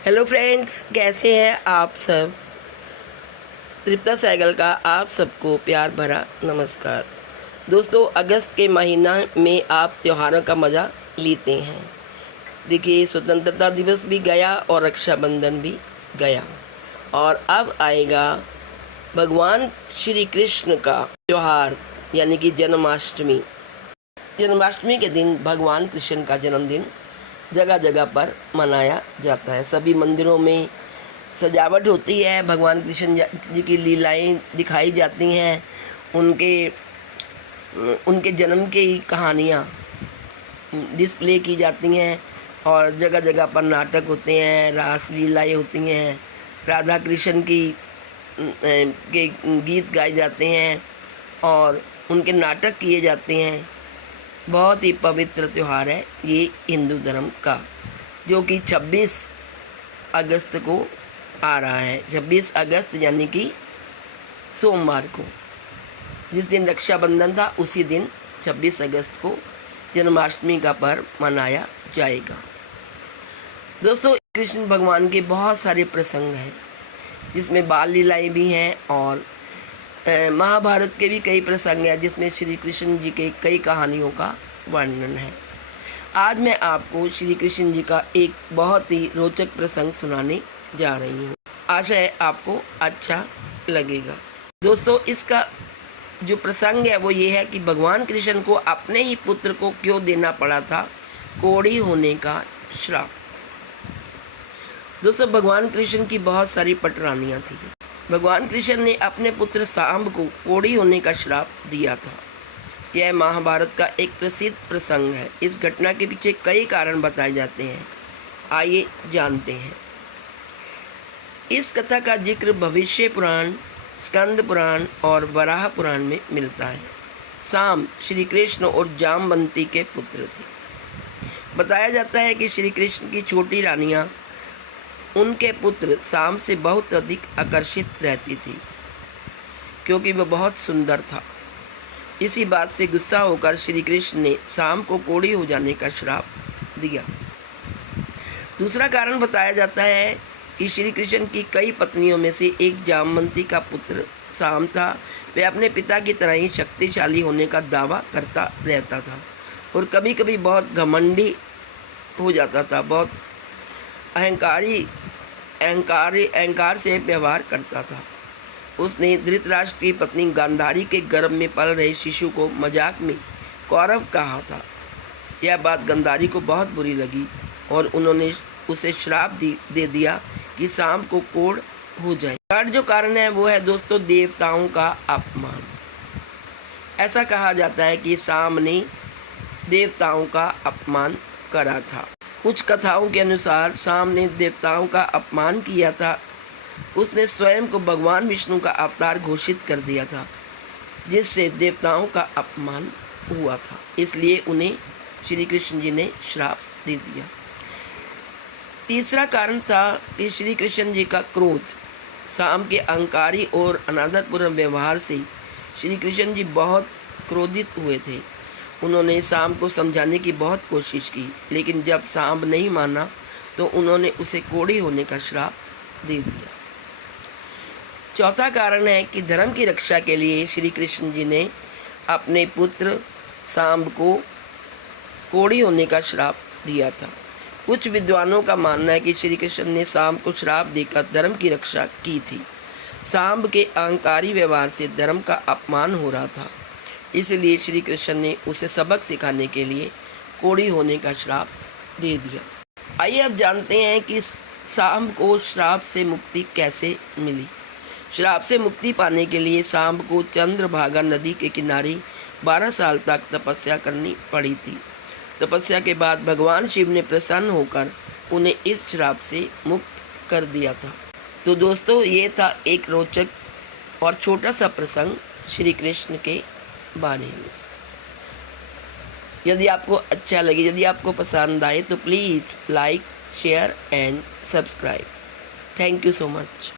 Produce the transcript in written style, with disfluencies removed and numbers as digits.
Hello friends, कैसे हैं आप सब। तृप्ता सहगल का आप सबको प्यार भरा नमस्कार। दोस्तों, अगस्त के महीना में आप त्योहारों का मज़ा लेते हैं। देखिए, स्वतंत्रता दिवस भी गया और रक्षाबंधन भी गया और अब आएगा भगवान श्री कृष्ण का त्यौहार यानी कि जन्माष्टमी। जन्माष्टमी के दिन भगवान कृष्ण का जन्मदिन जगह जगह पर मनाया जाता है। सभी मंदिरों में सजावट होती है, भगवान कृष्ण जी की लीलाएं दिखाई जाती हैं, उनके जन्म की कहानियाँ डिस्प्ले की जाती हैं और जगह जगह पर नाटक होते हैं, रास लीलाएँ होती हैं, राधा कृष्ण के गीत गाए जाते हैं और उनके नाटक किए जाते हैं। बहुत ही पवित्र त्यौहार है ये हिंदू धर्म का, जो कि 26 अगस्त को आ रहा है। 26 अगस्त यानी कि सोमवार को, जिस दिन रक्षाबंधन था उसी दिन 26 अगस्त को जन्माष्टमी का पर्व मनाया जाएगा। दोस्तों, कृष्ण भगवान के बहुत सारे प्रसंग हैं, जिसमें बाल लीलाएँ भी हैं और महाभारत के भी कई प्रसंग हैं, जिसमें श्री कृष्ण जी के कई कहानियों का वर्णन है। आज मैं आपको श्री कृष्ण जी का एक बहुत ही रोचक प्रसंग सुनाने जा रही हूँ। आशा है आपको अच्छा लगेगा। दोस्तों, इसका जो प्रसंग है वो ये है कि भगवान कृष्ण को अपने ही पुत्र को क्यों देना पड़ा था कोढ़ी होने का श्राप। दोस्तों, भगवान कृष्ण की बहुत सारी पटरानियाँ थी। भगवान कृष्ण ने अपने पुत्र सांब को कोढ़ी होने का श्राप दिया था। यह महाभारत का एक प्रसिद्ध प्रसंग है। इस घटना के पीछे कई कारण बताए जाते हैं, आइए जानते हैं। इस कथा का जिक्र भविष्य पुराण, स्कंद पुराण और वराह पुराण में मिलता है। सांब श्री कृष्ण और जामवंती के पुत्र थे। बताया जाता है कि श्री कृष्ण की छोटी रानियां उनके पुत्र सांब से बहुत अधिक आकर्षित रहती थी, क्योंकि वह बहुत सुंदर था। इसी बात से गुस्सा होकर श्री कृष्ण ने सांब को कोढ़ी हो जाने का श्राप दिया। दूसरा कारण बताया जाता है कि श्री कृष्ण की कई पत्नियों में से एक जामवंती का पुत्र सांब था। वह अपने पिता की तरह ही शक्तिशाली होने का दावा करता रहता था और कभी कभी बहुत घमंडी हो जाता था, बहुत अहंकार से व्यवहार करता था। उसने धृतराष्ट्र की पत्नी गांधारी के गर्भ में पल रहे शिशु को मजाक में कौरव कहा था। यह बात गांधारी को बहुत बुरी लगी और उन्होंने उसे श्राप दे दिया कि सांब को कोढ़ हो जाए। थर्ड जो कारण है वो है दोस्तों देवताओं का अपमान। ऐसा कहा जाता है कि सांब ने देवताओं का अपमान करा था। कुछ कथाओं के अनुसार सांब ने देवताओं का अपमान किया था। उसने स्वयं को भगवान विष्णु का अवतार घोषित कर दिया था, जिससे देवताओं का अपमान हुआ था। इसलिए उन्हें श्री कृष्ण जी ने श्राप दे दिया। तीसरा कारण था कि श्री कृष्ण जी का क्रोध। सांब के अहंकारी और अनादरपूर्ण व्यवहार से श्री कृष्ण जी बहुत क्रोधित हुए थे। उन्होंने सांब को समझाने की बहुत कोशिश की, लेकिन जब सांब नहीं माना तो उन्होंने उसे कोढ़ी होने का श्राप दे दिया। चौथा कारण है कि धर्म की रक्षा के लिए श्री कृष्ण जी ने अपने पुत्र सांब को कोढ़ी होने का श्राप दिया था। कुछ विद्वानों का मानना है कि श्री कृष्ण ने सांब को श्राप देकर धर्म की रक्षा की थी। सांब के अहंकारी व्यवहार से धर्म का अपमान हो रहा था, इसलिए श्री कृष्ण ने उसे सबक सिखाने के लिए कोढ़ी होने का श्राप दे दिया। आइए अब जानते हैं कि सांब को श्राप से मुक्ति कैसे मिली। श्राप से मुक्ति पाने के लिए सांब को चंद्रभागा नदी के किनारे 12 साल तक तपस्या करनी पड़ी थी। तपस्या के बाद भगवान शिव ने प्रसन्न होकर उन्हें इस श्राप से मुक्त कर दिया था। तो दोस्तों, ये था एक रोचक और छोटा सा प्रसंग श्री कृष्ण के बारे में। यदि आपको अच्छा लगे, यदि आपको पसंद आए तो please like, share and subscribe. Thank you so much.